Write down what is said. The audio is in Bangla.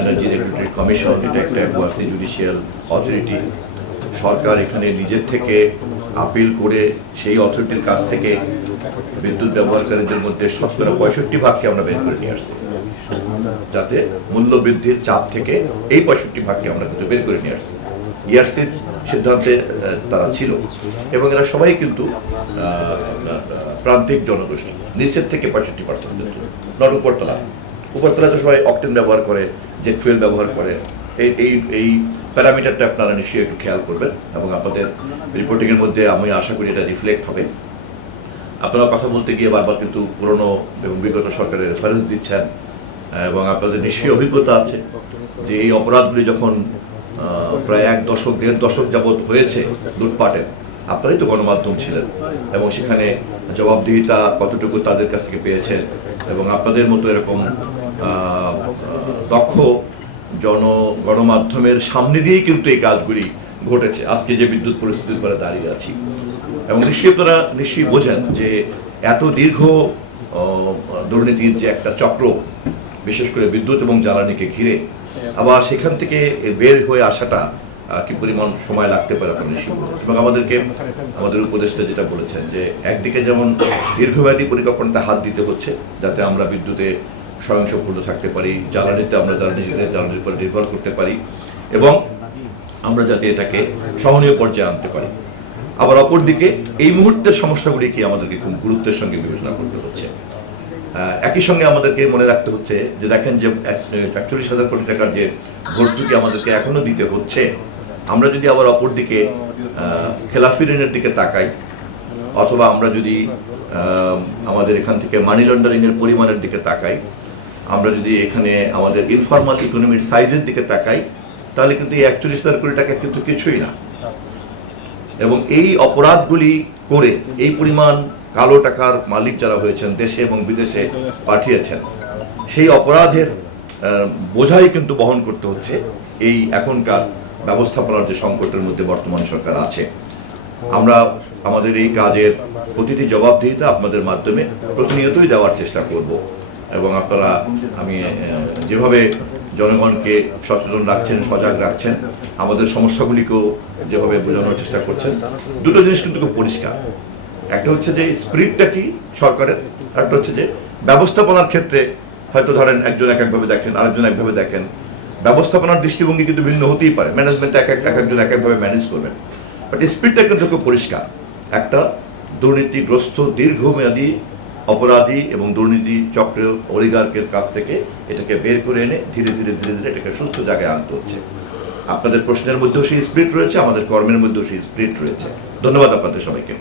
এনার্জি রেগুলেটরি কমিশন, এটা একটা কোয়াসি জুডিশিয়াল অথরিটি। সরকার এখানে নিজের থেকে আপিল করে সেই অথরিটির কাছ থেকে বিদ্যুৎ ব্যবহারকারীদের মধ্যে 65% আমরা বের করে নিয়ে আসছি, যাতে মূল্য বৃদ্ধির চাপ থেকে এই 65% আমরা কিন্তু বের করে নিয়ে আসছি। ইয়ারসির সিদ্ধান্তে তারা ছিল, এবং এরা সবাই কিন্তু প্রান্তিক জনগোষ্ঠী, নিচের থেকে 65%, নট উপরতলা। উপরতলাতে সবাই অকটেন ব্যবহার করে, জেট ফুয়েল ব্যবহার করে। এই প্যারামিটারটা আপনারা নিশ্চয়ই একটু খেয়াল করবেন, এবং আপনাদের রিপোর্টিংয়ের মধ্যে আমি আশা করি এটা রিফ্লেক্ট হবে। আপনারা কথা বলতে গিয়ে বারবার কিন্তু পুরনো এবং বিগত সরকারের রেফারেন্স দিচ্ছেন, এবং আপনাদের নিশ্চয়ই অভিজ্ঞতা আছে যে এই অপরাধগুলি যখন প্রায় 1 দশক 1.5 দশক যাবৎ হয়েছে লুটপাটের, আপনারাই তো গণমাধ্যম ছিলেন, এবং সেখানে জবাবদিহিতা কতটুকু তাদের কাছ থেকে পেয়েছেন, এবং আপনাদের মতো এরকম দক্ষ গণমাধ্যমের সামনে দিয়েই কিন্তু এই কাজগুলি ঘটেছে। আজকে যে বিদ্যুৎ পরিস্থিতির উপরে দাঁড়িয়ে আছি, এবং নিশ্চয়ই আপনারা নিশ্চয়ই বোঝেন যে এত দীর্ঘ দুর্নীতির যে একটা চক্র, বিশেষ করে বিদ্যুৎ এবং জ্বালানিকে ঘিরে, আবার সেখান থেকে বের হয়ে আসাটা কি পরিমাণ সময় লাগতে পারে আপনি নিশ্চয়ই বোঝেন। এবং আমাদের উপদেষ্টা যেটা বলেছেন যে একদিকে যেমন দীর্ঘমেয়াদী পরিকল্পনাটা হাত দিতে হচ্ছে, যাতে আমরা বিদ্যুতে স্বয়ংসম্পূর্ণ থাকতে পারি, জ্বালানিতে আমরা নিজেদের জ্বালানির উপর নির্ভর করতে পারি, এবং আমরা যাতে এটাকে সহনীয় পর্যায়ে আনতে পারি। আবার অপরদিকে এই মুহূর্তের সমস্যাগুলিকে আমাদেরকে খুব গুরুত্বের সঙ্গে বিবেচনা করতে হচ্ছে। একই সঙ্গে আমাদেরকে মনে রাখতে হচ্ছে যে দেখেন যে ৪১,০০০ কোটি টাকার যে ভর্তুকি আমাদেরকে এখনো দিতে হচ্ছে, আমরা যদি আবার অপরদিকে খেলাফি ঋণের দিকে তাকাই, অথবা আমরা যদি আমাদের এখান থেকে মানি লন্ডারিংয়ের পরিমাণের দিকে তাকাই, আমরা যদি এখানে আমাদের ইনফর্মাল ইকোনমির সাইজের দিকে তাকাই, তাহলে কিন্তু এই ৪১,০০০ কোটি টাকা কিন্তু কিছুই না। এবং এই অপরাধগুলি করে এই পরিমাণ কালো টাকার মালিক যারা হয়েছেন, দেশে এবং বিদেশে পাঠিয়েছেন, সেই অপরাধের বোঝাই কিন্তু বহন করতে হচ্ছে এই এখনকার ব্যবস্থাপনার যে সংকটের মধ্যে বর্তমান সরকার আছে। আমরা আমাদের এই কাজের প্রতিটি জবাবদিহিতা আপনাদের মাধ্যমে প্রতিনিয়তই দেওয়ার চেষ্টা করব, এবং আপনারা আমি যেভাবে জনগণকে সচেতন রাখছেন, সজাগ রাখছেন, আমাদের সমস্যাগুলিকেও যেভাবে বোঝানোর চেষ্টা করছেন, দুটো জিনিস কিন্তু খুব পরিষ্কার। একটা হচ্ছে যে স্পিরিটটা কি সরকারের, একটা হচ্ছে যে ব্যবস্থাপনার ক্ষেত্রে হয়তো ধরেন একজন এক একভাবে দেখেন, আরেকজন একভাবে দেখেন, ব্যবস্থাপনার দৃষ্টিভঙ্গি কিন্তু ভিন্ন হতেই পারে, ম্যানেজমেন্ট একজন এক একভাবে ম্যানেজ করবেন, বাট স্পিরিটটা কিন্তু খুব পরিষ্কার। একটা দুর্নীতিগ্রস্ত দীর্ঘমেয়াদী অপরাধী এবং দুর্নীতি চক্রের অলিগার্কের কাছ থেকে এটাকে বের করে এনে ধীরে ধীরে এটাকে সুস্থ জায়গায় আনতে হচ্ছে। আপনাদের প্রশ্নের মধ্যেও সেই স্পিরিট রয়েছে, আমাদের কর্মের মধ্যেও সেই স্পিরিট রয়েছে। ধন্যবাদ আপনাদের সবাইকে।